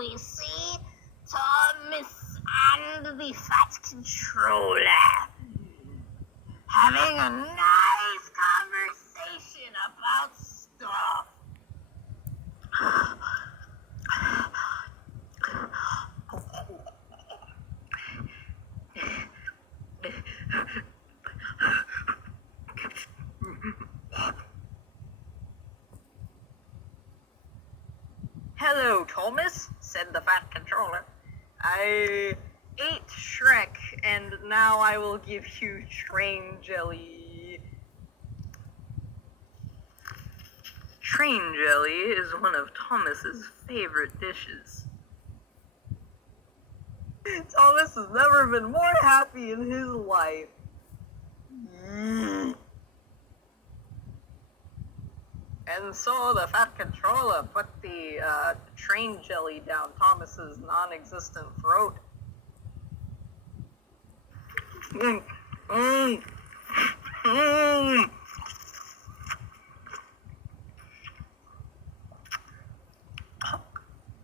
we see Thomas and the Fat Controller having a nice conversation about stuff. "Hello, Thomas," said the Fat Controller. "I ate Shrek, and now I will give you train jelly." Train jelly is one of Thomas's favorite dishes. Thomas has never been more happy in his life. And so the Fat Controller put the train jelly down Thomas's non-existent throat.